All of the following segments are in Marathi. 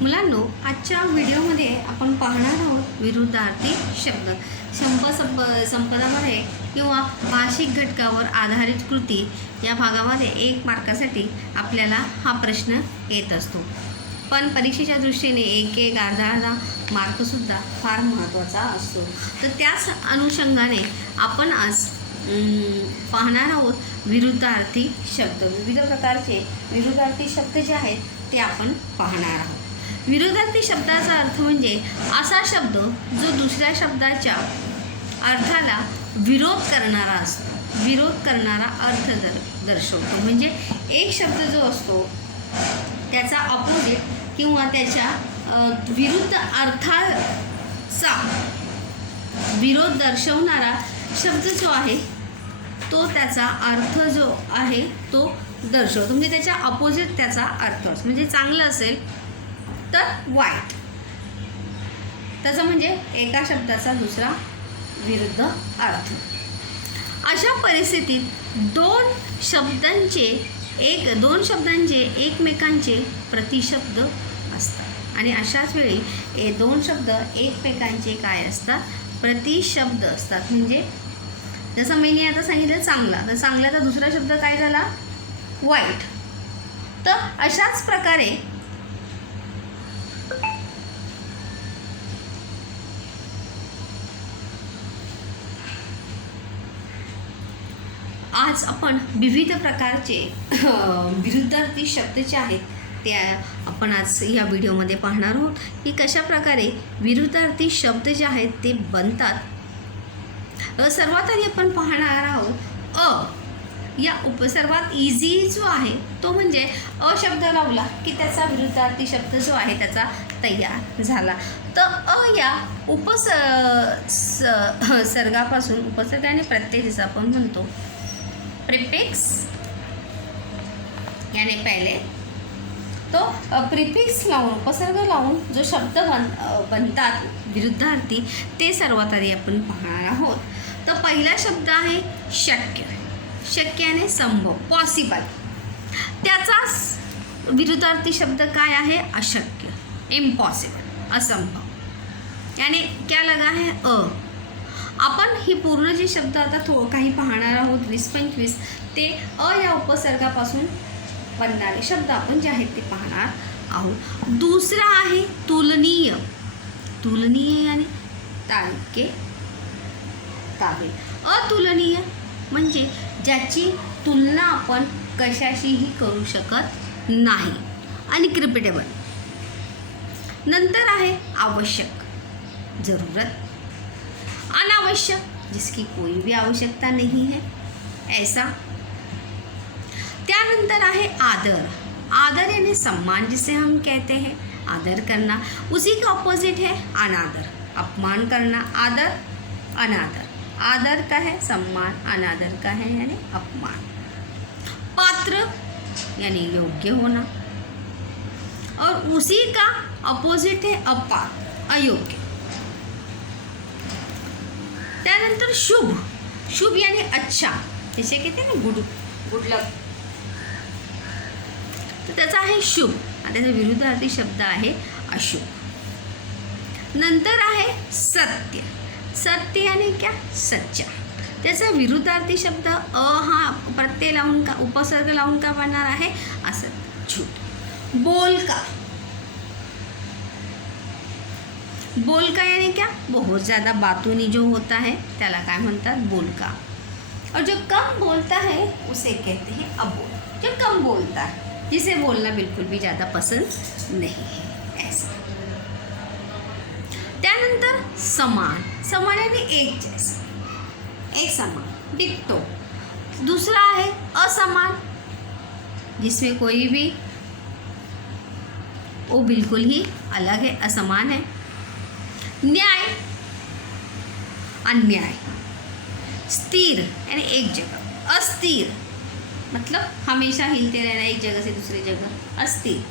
मुलांनो, आजच्या व्हिडिओमध्ये आपण पाहणार आहोत विरुद्धार्थी शब्द. संपदामध्ये किंवा भाषिक घटकावर आधारित कृती या भागामध्ये 1 मार्कासाठी आपल्याला हा प्रश्न येत असतो. पण परीक्षेच्या दृष्टीने एक अर्धा मार्कसुद्धा फार महत्त्वाचा असतो. तर त्याच अनुषंगाने आपण आज पाहणार आहोत विरुद्धार्थी शब्द. विविध प्रकारचे विरुद्धार्थी शब्द जे आहेत ते आपण पाहणार आहोत. विरुद्धार्थी शब्दाचा अर्थ म्हणजे असा शब्द जो दुसऱ्या शब्दाच्या अर्थाला विरोध करणारा असतो, विरोध करणारा अर्थ दर्शवतो. म्हणजे एक शब्द जो असतो त्याचा अपोजिट किंवा त्याच्या विरुद्ध अर्थाचा विरोध दर्शवणारा शब्द जो आहे तो त्याचा अर्थ जो आहे तो दर्शवतो. म्हणजे त्याच्या अपोजिट त्याचा अर्थ असतो. म्हणजे चांगलं असेल तर वाईट, त्याचा म्हणजे एका शब्दाचा दुसरा विरुद्ध अर्थ. अशा परिस्थितीत दोन शब्दांचे एकमेकांचे प्रतिशब्द असतात आणि अशाच वेळी हे दोन शब्द एकमेकांचे काय असतात, प्रतिशब्द असतात. म्हणजे जसं मी आता सांगितलं चांगला, तर चांगल्याचा दुसरा शब्द काय झाला, वाईट. तर अशाच प्रकारे आज आपण विविध प्रकारचे विरुद्धार्थी शब्द जे आहेत ते आपण आज या व्हिडिओमध्ये पाहणार आहोत की कशा प्रकारे विरुद्धार्थी शब्द जे आहेत ते बनतात. सर्वात आधी आपण पाहणार आहोत या सर्वात इझी जो आहे तो म्हणजे अ शब्द लावला की त्याचा विरुद्धार्थी शब्द जो आहे त्याचा तयार झाला. तर अ या सर्गापासून उपसर्ग आणि प्रत्यय जसं आपण म्हणतो प्रिफिक्स, यानी पहले तो प्रिफिक्स लावून उपसर्ग लावून जो शब्द बनतात विरुद्धार्थी ते सर्वात आधी आपण पाहणार आहोत. तर पहिला शब्द आहे शक्य. शक्य यानी संभव, पॉसिबल. त्याचाच विरुद्धार्थी शब्द काय आहे, अशक्य, इम्पॉसिबल, असंभव. यानी क्या लगा है अ. आपण ही पूर्ण जे शब्द आता काही पाहणार आहोत 20-25 ते अ या उपसर्गापासून बनणारे शब्द आपण जे आहेत ते पाहणार आहोत. दुसरा आहे तुलनीय. तुलनीय यानी तारके ताबे. अतुलनीय म्हणजे ज्याची तुलना आपण कशाशीही करू शकत नाही, अनक्रिपेटेबल. नंतर आहे आवश्यक, जरूरत. अनावश्यक, जिसकी कोई भी आवश्यकता नहीं है, ऐसा. त्यानंतर आहे आदर. आदर यानी सम्मान, जिसे हम कहते हैं आदर करना. उसी का ऑपोजिट है अनादर, अपमान करना. आदर अनादर. आदर का है सम्मान, अनादर का है यानी अपमान. पात्र यानी योग्य होना और उसी का ऑपोजिट है अपात्र, अयोग्य. त्यानंतर शुभ. शुभ यानी अच्छा, जैसे कहते हैं ना गुड लक. तर त्याचा आहे शुभ आणि त्याचा विरुद्धार्थी शब्द आहे अशुभ. नंतर आहे सत्य. सत्य यानी क्या, सच्चा. त्याचा विरुद्धार्थी शब्द अ हा प्रत्यय लावून का उपसर्ग लावून का बनणार आहे, असत, झूठ. बोलका. बोलका यानी क्या, बहुत ज़्यादा बातूनी जो होता है त्याला काय म्हणतात, बोलका. और जो कम बोलता है उसे कहते हैं अबोल. जो कम बोलता है, जिसे बोलना बिल्कुल भी ज़्यादा पसंद नहीं है, ऐसा. त्यानंतर समान. समान यानी एक जैसा, एक समान, डिक्टो. दूसरा है असमान, जिसमें कोई भी वो बिल्कुल ही अलग है, असमान है. न्याय, अन्याय. स्थिर यानी एक जगह. अस्थिर मतलब हमेशा हिलते रहना एक जगह से दूसरी जगह, अस्थिर.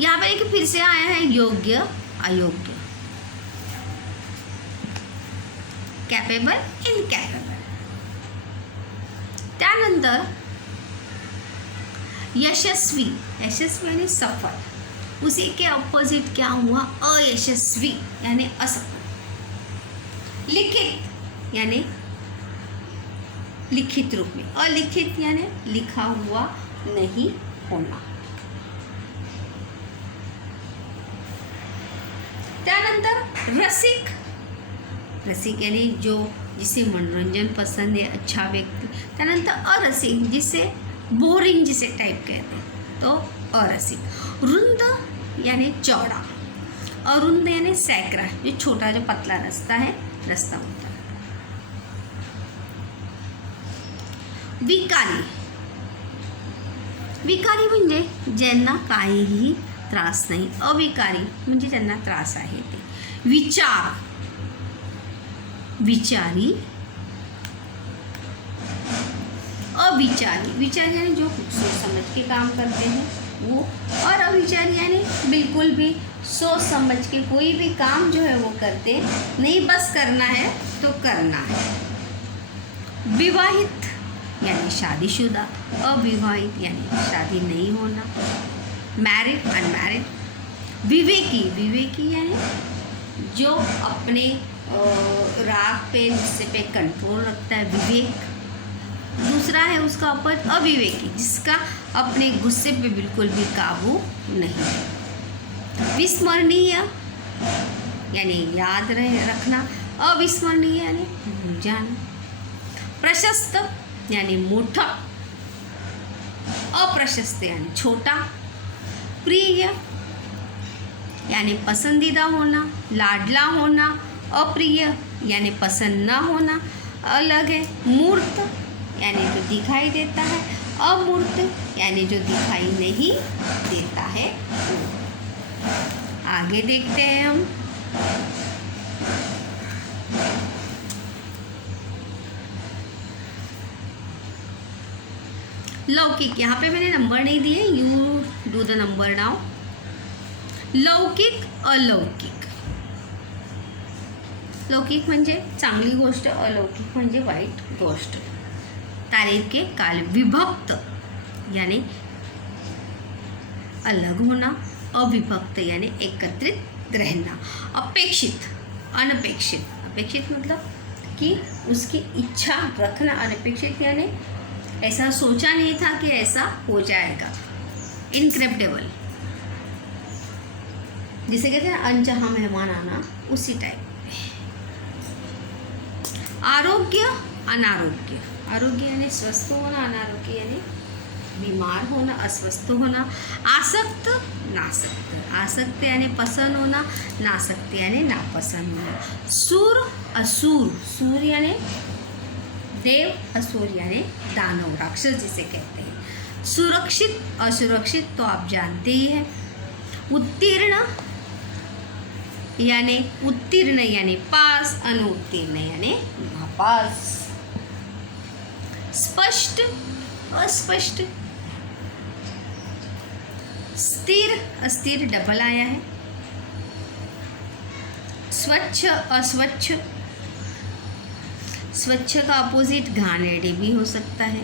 यहाँ पर एक फिर से आया है योग्य, अयोग्य. Capable, incapable. त्यानंतर यशस्वी. यशस्वी यानी सफल. उसी के अपोजिट क्या हुआ, अयशस्वी यानी असफल। लिखित यानी लिखित रूप में, अलिखित यानी लिखा हुआ नहीं होना। त्यानंतर रसिक, रसिक यानी जो जिसे मनोरंजन पसंद है, अच्छा व्यक्ति। त्यानंतर अरसिक जिसे बोरिंग जिसे टाइप कहते हैं, तो अरसिक। रुंद यानी चौड़ा, अरुंद यानी सैकड़ा, जो छोटा जो पतला रास्ता है, रास्ता होता है। विकारी, विकारी म्हणजे ज्यांना काहीही त्रास नाही, अविकारी म्हणजे ज्यांना त्रास आहे ते। विचार, विचारी, अविचारी, विचारी यानी जो सोच समझ के काम करते हैं वो, और अविचारी यानी बिल्कुल भी सोच समझ के कोई भी काम जो है वो करते नहीं, बस करना है तो करना है। विवाहित यानी शादीशुदा, अविवाहित यानी शादी नहीं होना, मैरिड अनमैरिड। विवेकी, विवेकी यानी जो अपने राग पे गुस्से पे कंट्रोल रखता है, विवेक। दूसरा है उसका अपोजिट अविवेकी, जिसका अपने गुस्से पे बिल्कुल भी काबू नहीं है। विस्मरणीय यानी याद रहे रखना, अविस्मरणीय यानी भूल जाना। प्रशस्त यानी मोठा, अप्रशस्त यानी छोटा। प्रिय यानी पसंदीदा होना, लाडला होना। अप्रिय यानी पसंद न होना, अलग है। मूर्त यानी जो दिखाई देता है, अमूर्त यानी जो दिखाई नहीं देता है। आगे देखते हैं हम। लौकिक, यहाँ पे मैंने नंबर नहीं दिए, you do the number now. लौकिक, अलौकिक। लौकिक म्हणजे चांगली गोष्ट, अलौकिक म्हणजे वाईट गोष्ट। तारीफ के काल। विभक्त यानी अलग होना, अविभक्त यानी एकत्रित रहना। अपेक्षित, अनपेक्षित। अपेक्षित मतलब कि उसकी इच्छा रखना, अनपेक्षित यानी ऐसा सोचा नहीं था कि ऐसा हो जाएगा। इनक्रेडिबल जिसे कहते हैं अनचाहा मेहमान आना, उसी टाइप। आरोग्य, अनारोग्य। आरोग्य यानी स्वस्थ होना, अनारोग्य यानी बीमार होना, अस्वस्थ होना। आसक्त, नासक्त। आसक्त यानी पसंद होना, नासक्त यानी नापसंद होना। सूर, असुर। सूर यानी देव, असुर यानी दानव, राक्षस जिसे कहते हैं। सुरक्षित, असुरक्षित तो आप जानते ही हैं। उत्तीर्ण यानी उत्तीर्ण यानी पास, अनुत्तीर्ण यानी नापास। स्पष्ट, अस्पष्ट। स्थिर, अस्थिर डबल आया है। स्वच्छ, अस्वच्छ। स्वच्छ का अपोजिट घानेडे भी हो सकता है।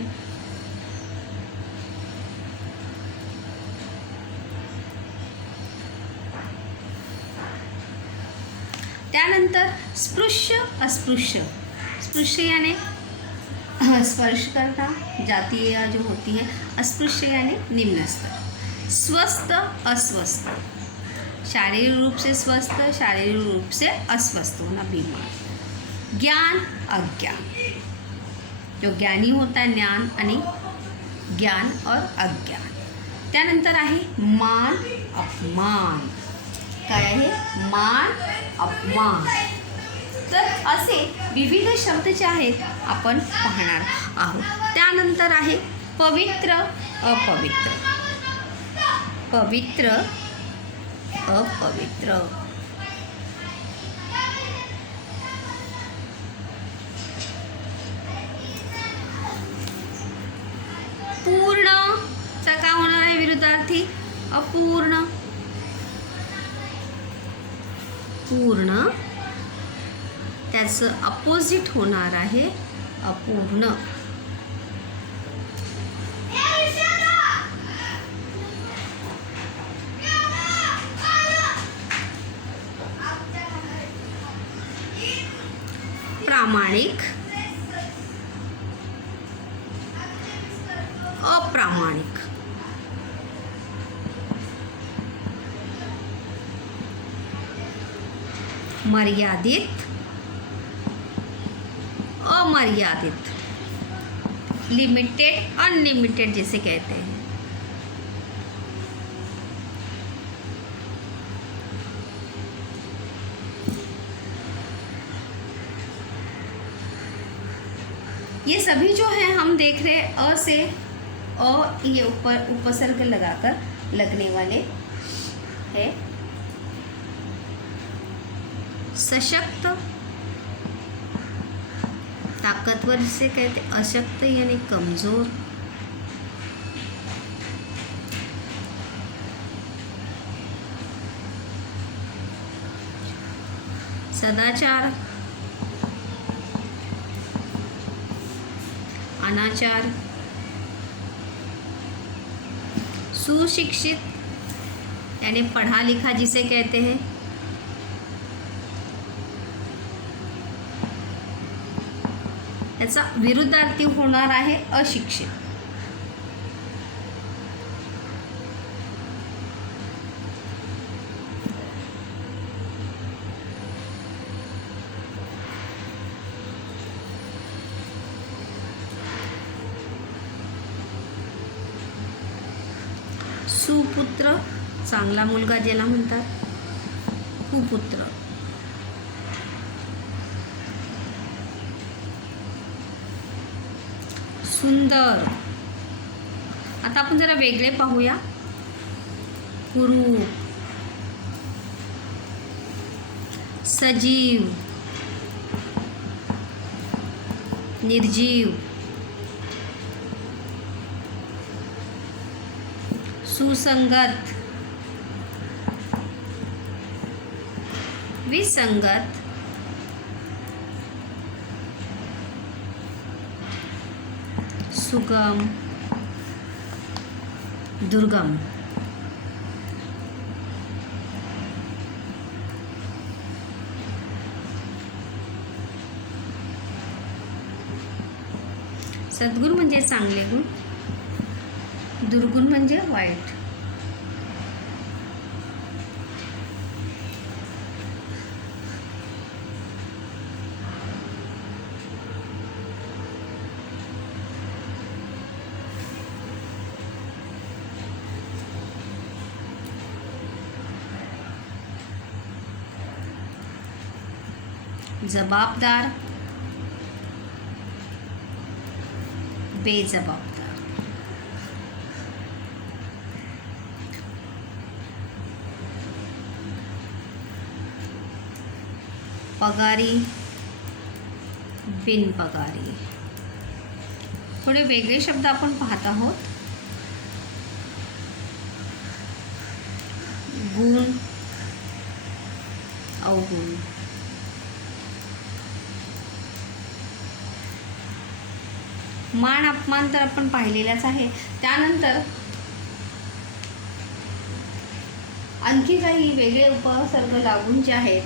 त्यानंतर स्पृश्य, अस्पृश्य। स्पृश्य यानी स्पर्श करना, जातीय जो होती है। अस्पृश्य यानी निम्न स्तर। स्वस्थ, अस्वस्थ। शारीरिक रूप से स्वस्थ, शारीरिक रूप से अस्वस्थ होना, बीमार। ज्ञान, अज्ञान। जो ज्ञानी होता है, ज्ञान आणि ज्ञान और अज्ञान। त्यानंतर आहे मान, अपमान। काय आहे? मान, अपमान। तर असे विविध शब्द जे आहेत आपण पाहणार आहोत। त्यानंतर आहे पवित्र, अपवित्र। पवित्र, अपवित्र। पूर्ण चा काय होणार आहे विरुद्धार्थी? अपूर्ण। पूर्ण त्याचं अपोजिट होणार आहे अपूर्ण। प्रामाणिक, अप्रामाणिक, मर्यादित, अमर्यादित, लिमिटेड, अनलिमिटेड जिसे कहते हैं। ये सभी जो है हम देख रहे हैं अ से ये ऊपर उपसर्ग लगाकर लगने वाले है। सशक्त, ताकतवर जिसे कहते, अशक्त यानी कमजोर, सदाचार, अनाचार, सुशिक्षित यानी पढ़ा लिखा जिसे कहते हैं, याचा विरुद्धार्थी होणार आहे अशिक्षित। सुपुत्र, चांगला मुलगा ज्याला म्हणतात, कुपुत्र, सुंदर। आता आपण जरा वेगळे पाहूया। कुरूप, सजीव, निर्जीव, सुसंगत, विसंगत, सुगम, दुर्गम। सद्गुण म्हणजे चांगले गुण, दुर्गुण म्हणजे वाईट। जबाबदार, बेजबाबदार, पगारी, बिनपगारी। थोडे वेगळे शब्द आपण पाहत आहोत। गुण, अवगुण, मान अपमान तर आपण पाहिलेलाच आहे। त्यानंतर आणखी काही वेगळे उपसर्ग लागून जे आहेत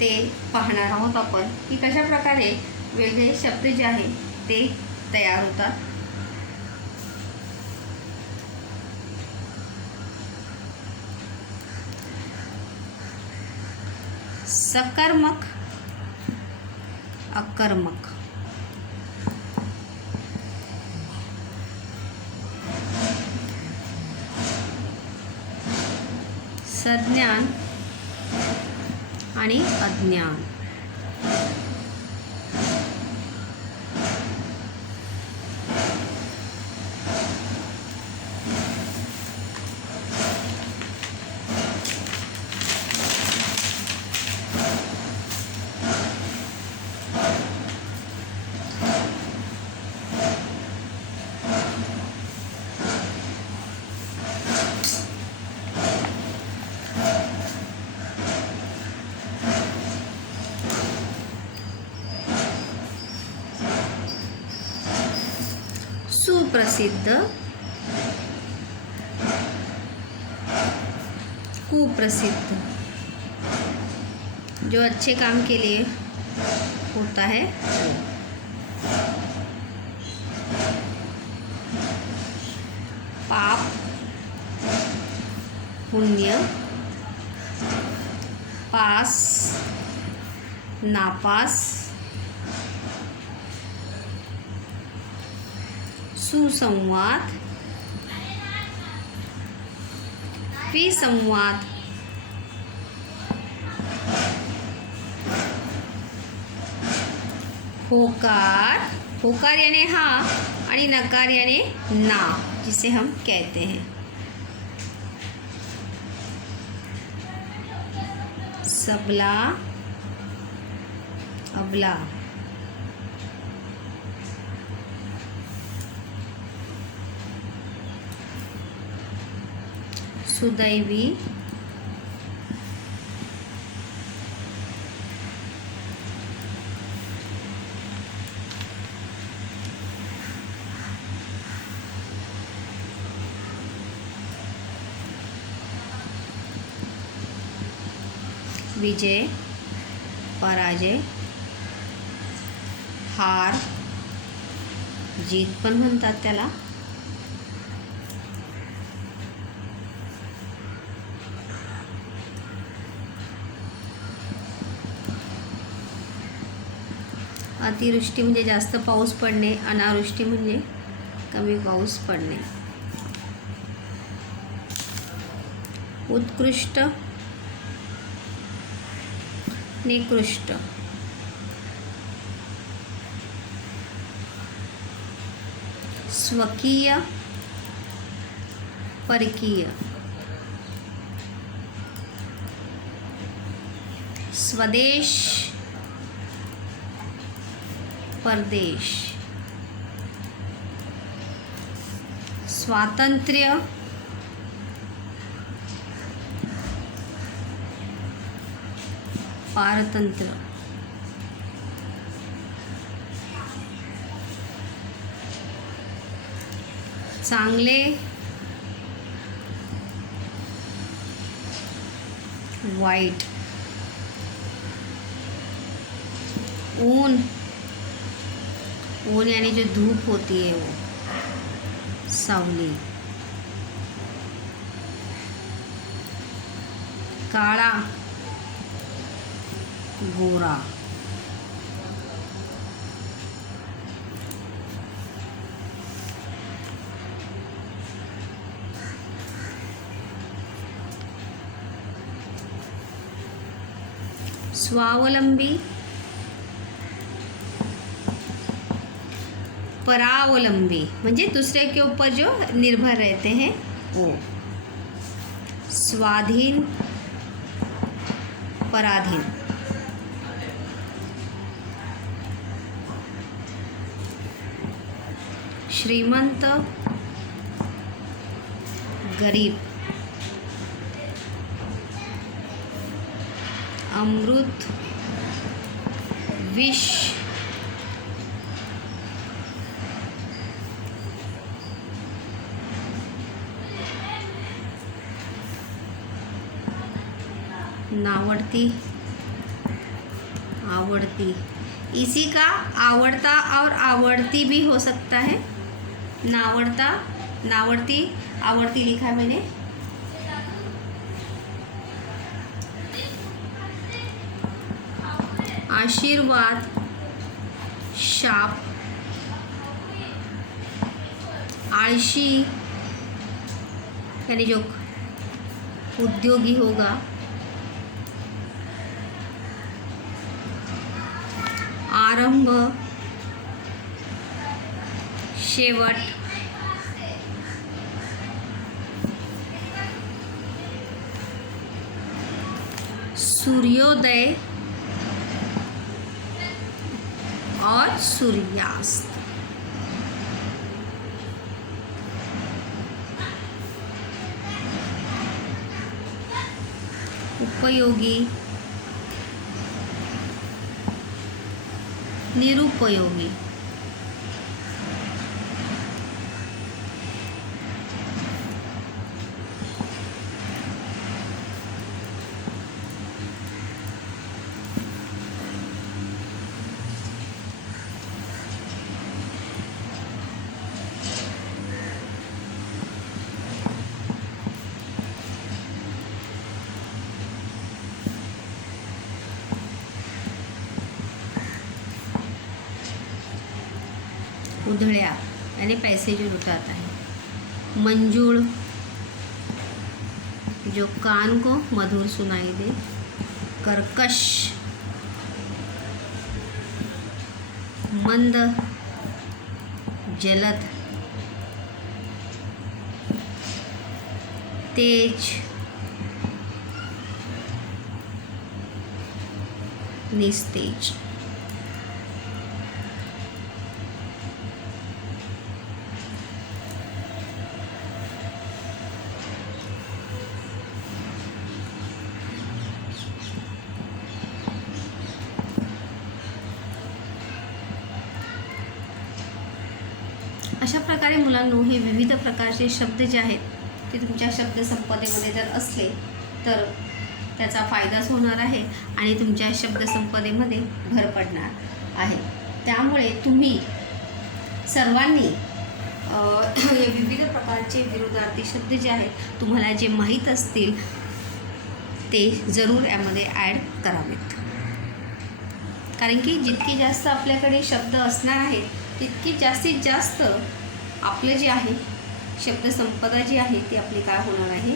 ते पाहणार आहोत आपण, की कशा प्रकारे वेगळे शब्द जे आहेत ते तयार होतात। सकर्मक, अकर्मक, सज्ञान आणि अज्ञान, सुप्रसिद्ध, कुप्रसिद्ध, जो अच्छे काम के लिए होता है वो। पाप, पुण्य, पास, नापास, सुसंवाद, विसंवाद, होकार, होकार यानी हाँ आणि नकार यानी ना, जिसे हम कहते हैं। सबला, अबला, सुदैवी, विजय, पराजय, हार, जीत पण म्हणतात त्याला। अतिवृष्टी म्हणजे जास्त पाऊस पडणे, अनावृष्टी म्हणजे कमी पाऊस पडणे। उत्कृष्ट, निकृष्ट, स्वकीय, परकीय, स्वदेश, परदेश, स्वातंत्र्य, पारतंत्र्य, चांगले, वाईट, ऊन, ऊन यानी जो धूप होती है वो, सावली, काला, गोरा, स्वावलंबी, परावलंबी म्हणजे दूसरे के ऊपर जो निर्भर रहते हैं वो। स्वाधीन, पराधीन, श्रीमंत, गरीब, अमृत, विष, नावड़ती, आवड़ती। इसी का आवड़ता और आवड़ती भी हो सकता है। नावड़ता, नावड़ती, आवड़ती लिखा है मैंने। आशीर्वाद, शाप, आळशी यानी जो उद्योगी होगा, आरंभ, शेवट, सूर्योदय और सूर्यास्त। उपयोगी, निरुपयोगी, उधळ्या यानी पैसेज रुतात है। मंजूळ, जो कान को मधुर सुनाई दे। कर्कश, मंद, जलद, तेज, निस्तेज। अशा प्रकारे मुलांनो हे विविध प्रकारचे शब्द जे आहेत ते तुमच्या शब्दसंपदेमध्ये जर असले तर त्याचा फायदाच होणार आहे आणि तुमच्या शब्दसंपदेमध्ये भर पडणार आहे। त्यामुळे तुम्ही सर्वांनी हे विविध प्रकारचे विरुद्धार्थी शब्द जे आहेत तुम्हाला जे माहीत असतील ते जरूर यामध्ये ॲड करावेत, कारण की जितके जास्त आपल्याकडे शब्द असणार आहेत तितकी जास्तीत जास्त आपले जे आहे शब्दसंपदा जी आहे ती आपली काय होणार आहे,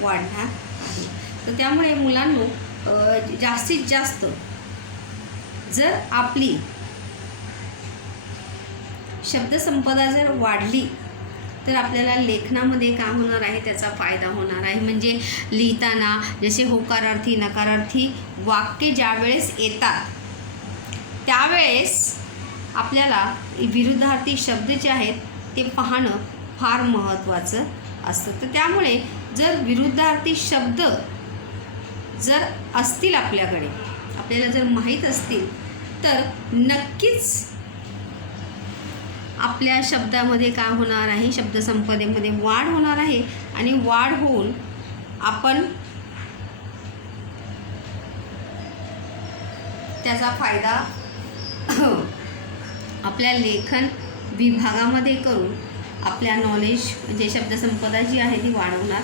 वाढणार आहे। तर त्यामुळे मुलांनो जास्तीत जास्त जर आपली शब्दसंपदा जर वाढली तर आपल्याला लेखनामध्ये काय होणार आहे, त्याचा फायदा होणार आहे। म्हणजे लिहिताना जसे होकारार्थी नकारार्थी वाक्य ज्यावेळेस येतात त्यावेळेस आपल्याला विरुद्धार्थी शब्द जे आहेत ते पाहणं फार महत्त्वाचं असतं। तर त्यामुळे जर विरुद्धार्थी शब्द जर असतील आपल्याकडे, आपल्याला जर माहीत असतील तर नक्कीच आपल्या शब्दामध्ये काय होणार आहे, शब्दसंपदेमध्ये वाढ होणार आहे आणि वाढ होऊन आपण त्याचा फायदा आपल्या लेखन विभागामध्ये करून आपल्या नॉलेज म्हणजे शब्दसंपदा जी आहे ती वाढवणार